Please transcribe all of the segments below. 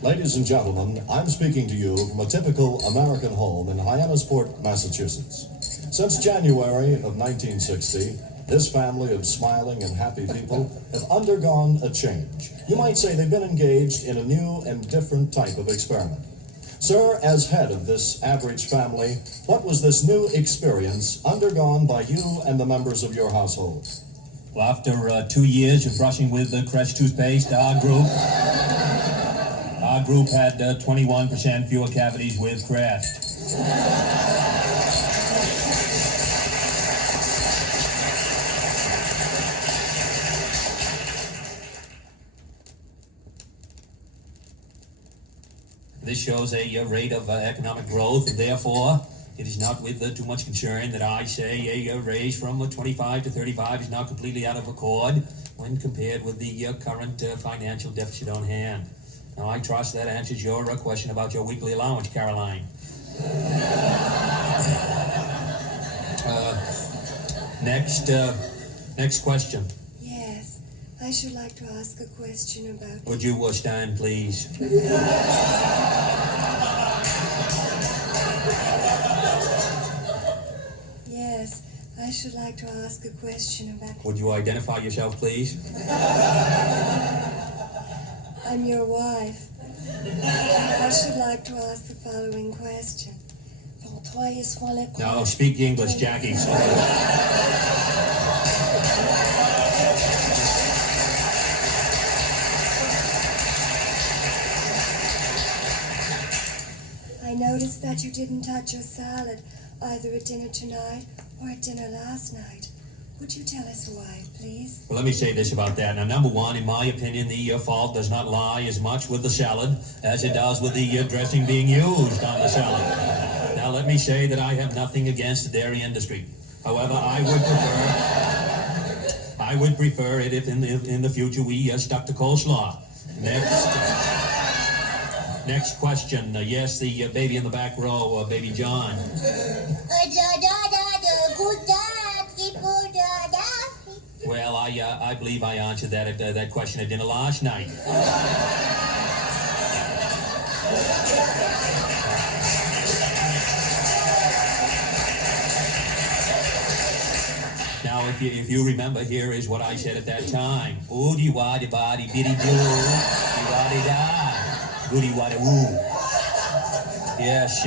Ladies and gentlemen, I'm speaking to you from a typical American home in Hyannisport, Massachusetts. Since January of 1960, this family of smiling and happy people have undergone a change. You might say they've been engaged in a new and different type of experiment. Sir, as head of this average family, what was this new experience undergone by you and the members of your household? Well, after 2 years of brushing with Crest toothpaste, our group had 21% fewer cavities with Crest. This shows a rate of economic growth, and therefore it is not with too much concern that I say a raise from 25 to 35 is not completely out of accord when compared with the current financial deficit on hand. Now, I trust that answers your question about your weekly allowance, Caroline. Next question. Yes, I should like to ask a question about... Would you stand, please? Yes, I should like to ask a question about... Would you identify yourself, please? I'm your wife. I should like to ask the following question. No, speak English, Jackie. I noticed that you didn't touch your salad either at dinner tonight or at dinner last night. Would you tell us why, please? Well, let me say this about that. Now, number one, in my opinion, the fault does not lie as much with the salad as it does with the dressing being used on the salad. Now, let me say that I have nothing against the dairy industry. However, I would prefer it if in the future we stuck to coleslaw. Next question. Yes, the baby in the back row, baby John. Well, I believe I answered that question at dinner last night. Now, if you remember, here is what I said at that time. Oodie waddy body biddy doo, waddy da, goody waddy woo. Yes,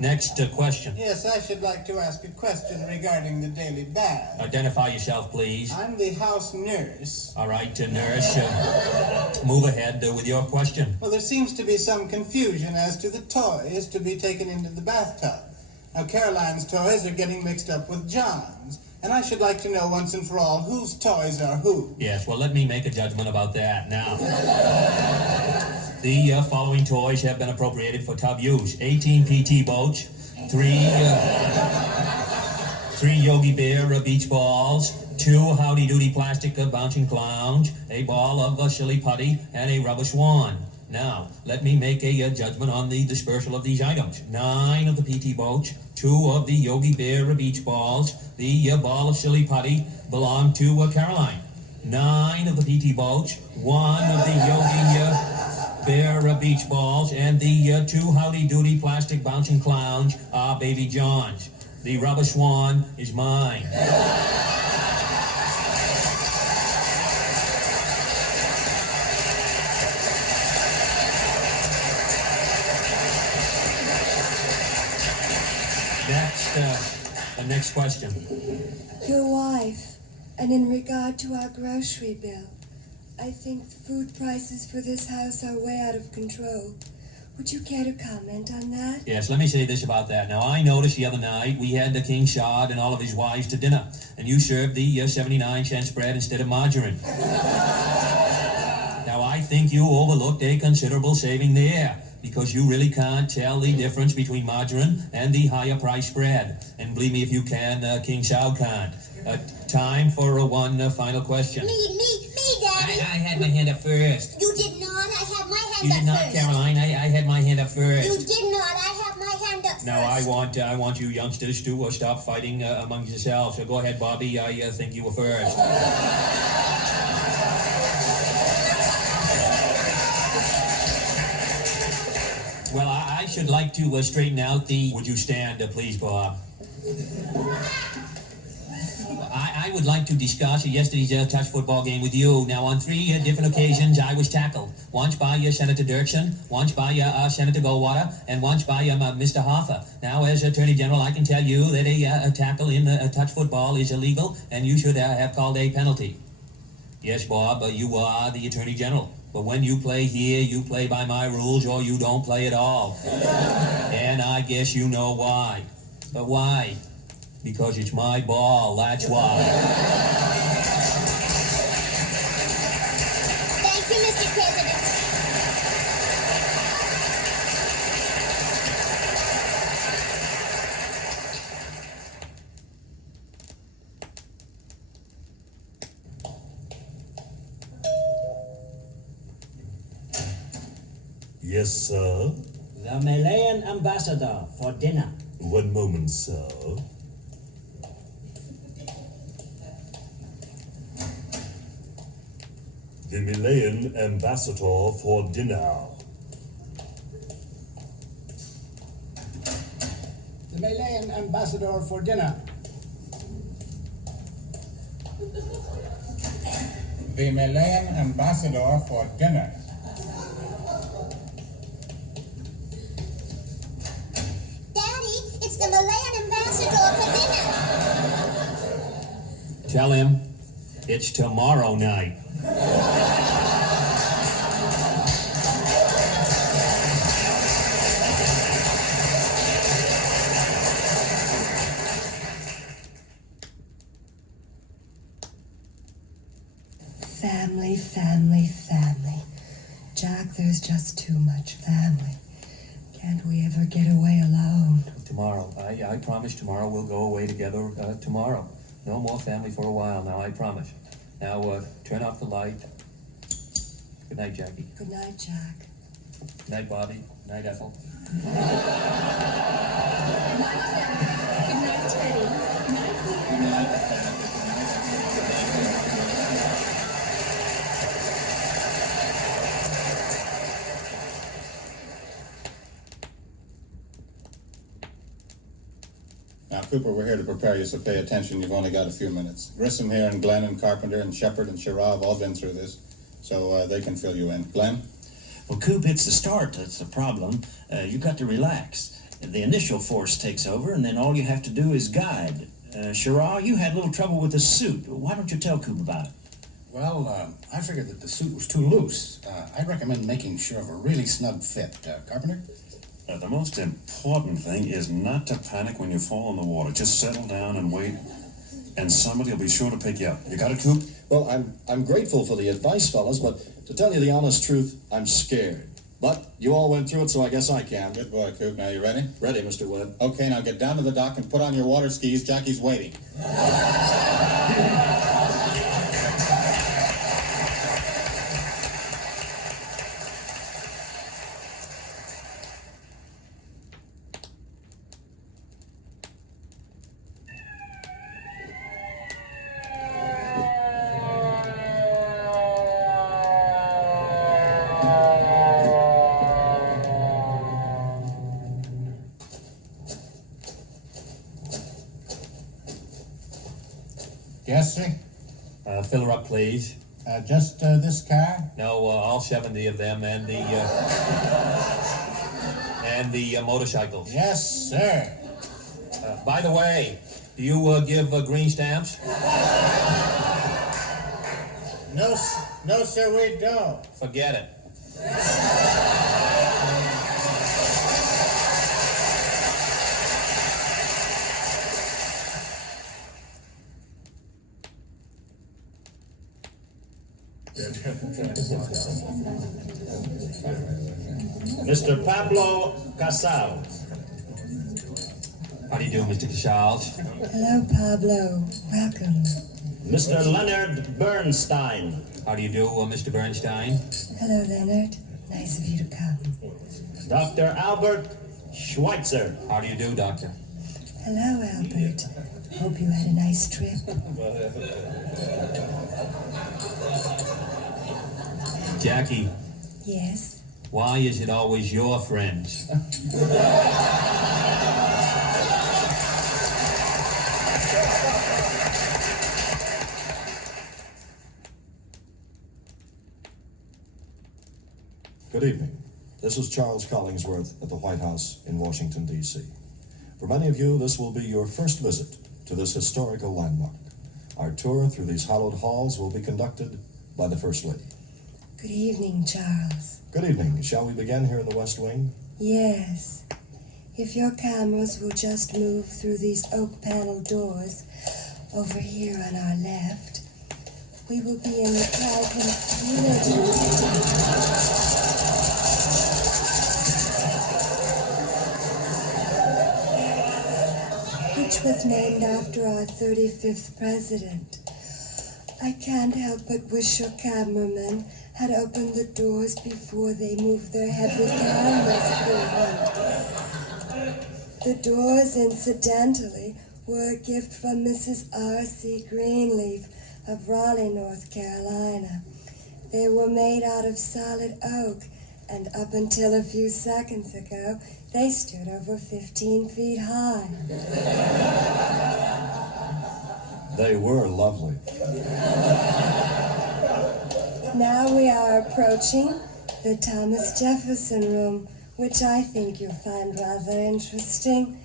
next question. Yes, I should like to ask a question regarding the daily bath. Identify yourself, please. I'm the house nurse. All right, nurse, move ahead with your question. Well, there seems to be some confusion as to the toys to be taken into the bathtub. Now, Caroline's toys are getting mixed up with John's, and I should like to know once and for all whose toys are who. Yes, well, let me make a judgment about that now. The following toys have been appropriated for tub use. 18 PT boats, 3 Yogi Bear beach balls, 2 Howdy Doody plastic bouncing clowns, a ball of silly putty, and a rubber swan. Now, let me make a judgment on the dispersal of these items. 9 of the PT boats, 2 of the Yogi Bear beach balls, the ball of silly putty belonged to Caroline. 9 of the PT boats, 1 of the Yogi Bear beach balls, and the 2 Howdy Doody plastic bouncing clowns are Baby John's. The rubber swan is mine. Next question. Your wife, and in regard to our grocery bill, I think the food prices for this house are way out of control. Would you care to comment on that? Yes, let me say this about that. Now, I noticed the other night we had the King Shad and all of his wives to dinner, and you served the 79-cent spread instead of margarine. Now, I think you overlooked a considerable saving there, because you really can't tell the difference between margarine and the higher price spread. And believe me, if you can, King Shao can't. Time for one final question. Me, Daddy. I had my hand up first. You did not. I had my hand You up did not, first. Caroline. I had my hand up first. You did not. I had my hand up first. Now, I want you youngsters to stop fighting among yourselves. So go ahead, Bobby. I think you were first. should like to straighten out the... Would you stand, please, Bob? I would like to discuss yesterday's touch football game with you. Now, on 3 different occasions, I was tackled. Once by Senator Dirksen, once by Senator Goldwater, and once by Mr. Hoffa. Now, as Attorney General, I can tell you that a tackle in touch football is illegal, and you should have called a penalty. Yes, Bob, you are the Attorney General. But when you play here, you play by my rules, or you don't play at all. And I guess you know why. But why? Because it's my ball, that's why. Thank you, Mr. President. Yes, sir. The Malayan ambassador for dinner. One moment, sir. The Malayan ambassador for dinner. The Malayan ambassador for dinner. The Malayan ambassador for dinner. Daddy, it's the Malayan ambassador for dinner. Tell him it's tomorrow night. Family, family, family. Jack, there's just too much family. Can't we ever get away alone? Tomorrow. I promise tomorrow we'll go away together tomorrow. No more family for a while now, I promise. Now, turn off the light. Good night, Jackie. Good night, Jack. Good night, Bobby. Good night, Ethel. Now, Cooper, we're here to prepare you, so pay attention. You've only got a few minutes. Grissom here and Glenn and Carpenter and Shepard and Shira have all been through this, so they can fill you in. Glenn? Well, Coop, it's the start that's the problem. You got to relax. The initial force takes over, and then all you have to do is guide. Shira, you had a little trouble with the suit. Why don't you tell Coop about it? Well, I figured that the suit was too loose. I'd recommend making sure of a really snug fit. Carpenter? The most important thing is not to panic when you fall in the water. Just settle down and wait, and somebody will be sure to pick you up. You got it, Coop? Well, I'm grateful for the advice, fellas, but to tell you the honest truth, I'm scared. But you all went through it, so I guess I can. Good boy, Coop. Now, you ready? Ready, Mr. Webb. Okay, now get down to the dock and put on your water skis. Jackie's waiting. Yes, sir? Fill her up, please. Just this car? No, all 70 of them, and the motorcycles. Yes, sir. By the way, do you give green stamps? No, sir, we don't. Forget it. Mr. Pablo Casal. How do you do, Mr. Casals? Hello, Pablo. Welcome. Mr. Leonard Bernstein. How do you do, Mr. Bernstein? Hello, Leonard. Nice of you to come. Dr. Albert Schweitzer. How do you do, Doctor? Hello, Albert. Hope you had a nice trip. Jackie, Yes? Why is it always your friends? Good evening. This is Charles Collingsworth at the White House in Washington, D.C. For many of you, this will be your first visit to this historical landmark. Our tour through these hallowed halls will be conducted by the First Lady. Good evening, Charles. Good evening. Shall we begin here in the West Wing? Yes. If your cameras will just move through these oak panel doors over here on our left, we will be in the private which was named after our 35th president. I can't help but wish your cameramen had opened the doors before they moved their heavy cameras through them. The doors, incidentally, were a gift from Mrs. R.C. Greenleaf of Raleigh, North Carolina. They were made out of solid oak, and up until a few seconds ago, they stood over 15 feet high. They were lovely. Now we are approaching the Thomas Jefferson Room, which I think you'll find rather interesting.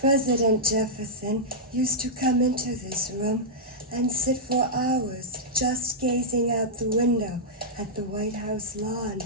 President Jefferson used to come into this room and sit for hours just gazing out the window at the White House lawn.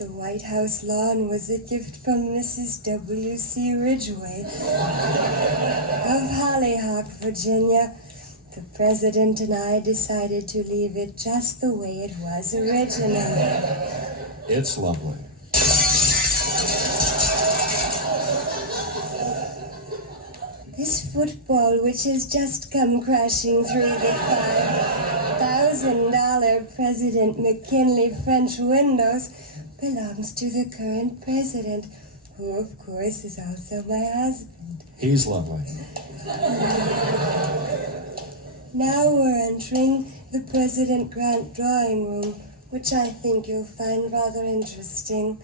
The White House lawn was a gift from Mrs. W.C. Ridgway of Hollyhock, Virginia. The president and I decided to leave it just the way it was originally. It's lovely. This football, which has just come crashing through the $5,000 President McKinley French windows, belongs to the current president, who, of course, is also my husband. He's lovely. Now we're entering the President Grant drawing room, which I think you'll find rather interesting.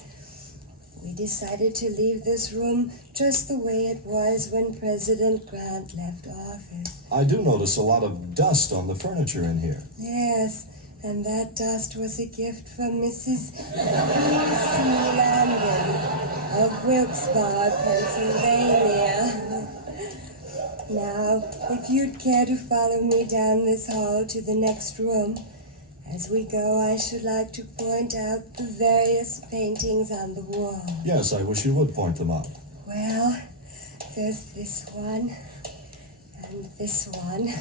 We decided to leave this room just the way it was when President Grant left office. I do notice a lot of dust on the furniture in here. Yes, and that dust was a gift from Mrs. C. Landon of Wilkes-Barre, Pennsylvania. Now, if you'd care to follow me down this hall to the next room, as we go, I should like to point out the various paintings on the wall. Yes, I wish you would point them out. Well, there's this one, and this one.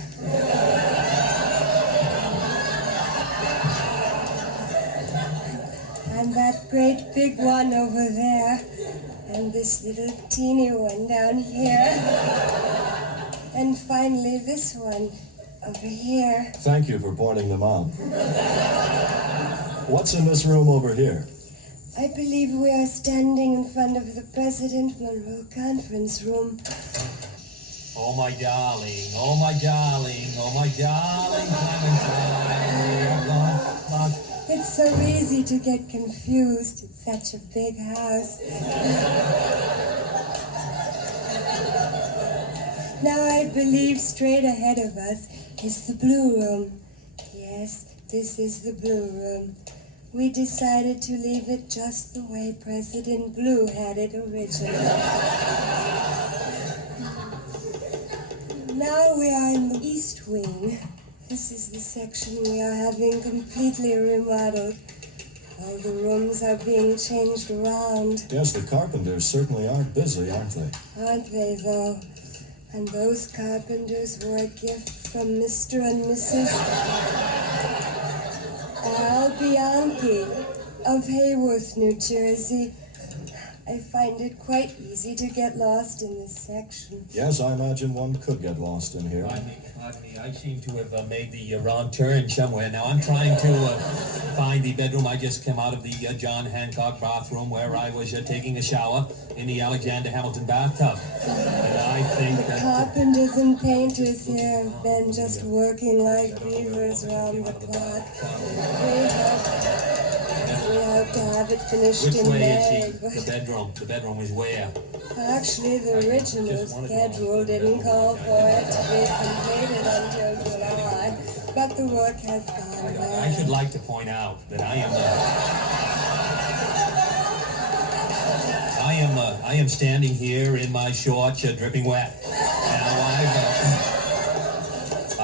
And that great big one over there, and this little teeny one down here. And finally, this one over here. Thank you for pointing them out. What's in this room over here? I believe we are standing in front of the President Monroe Conference Room. Oh, my darling, oh, my darling, oh, my darling Clementine. It's so easy to get confused. It's such a big house. Now I believe straight ahead of us is the Blue Room. Yes, this is the Blue Room. We decided to leave it just the way President Blue had it originally. Now we are in the East Wing. This is the section we are having completely remodeled. All the rooms are being changed around. Yes, the carpenters certainly are busy, aren't they? Aren't they, though? And those carpenters were a gift from Mr. and Mrs. Earle Bianchi of Hayworth, New Jersey. I find it quite easy to get lost in this section. Yes, I imagine one could get lost in here. Pardon me, I seem to have made the wrong turn somewhere. Now I'm trying to find the bedroom. I just came out of the John Hancock bathroom where I was taking a shower in the Alexander Hamilton bathtub. And I think that... Carpenters and painters here have been just working like beavers round the clock. We hope to have it finished Which in way May. is she? The bedroom. The bedroom is where? Actually, the original just wanted to schedule know. didn't call for it to be completed until July, but the work has gone well. I should like to point out that I am standing here in my shorts, dripping wet. Now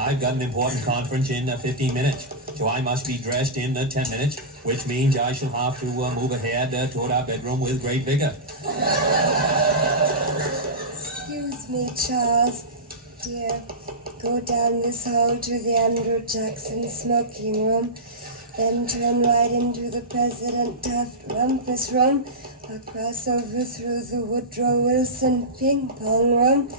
I've got an important conference in 15 minutes, so I must be dressed in 10 minutes, which means I shall have to move ahead toward our bedroom with great vigor. Excuse me, Charles. Dear, go down this hall to the Andrew Jackson smoking room, then turn right into the President Taft rumpus room, across over through the Woodrow Wilson ping pong room,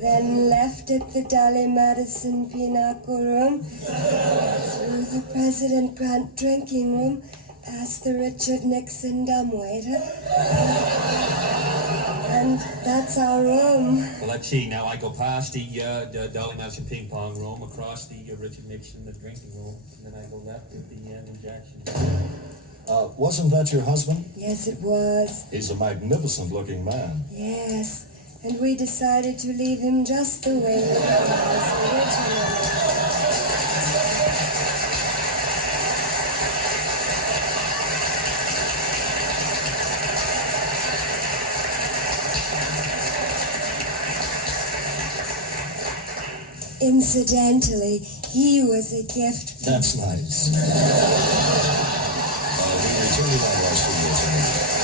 then left at the Dolley Madison pinochle room, through the President Grant drinking room, past the Richard Nixon dumbwaiter, and that's our room. Well, let's see. Now I go past the Dolley Madison ping pong room, across the Richard Nixon, the drinking room, and then I go left at the Andrew Jackson. Wasn't that your husband? Yes, it was. He's a magnificent looking man. Yes, and we decided to leave him just the way he was originally. Incidentally, he was a gift. That's nice. We returned to our studios.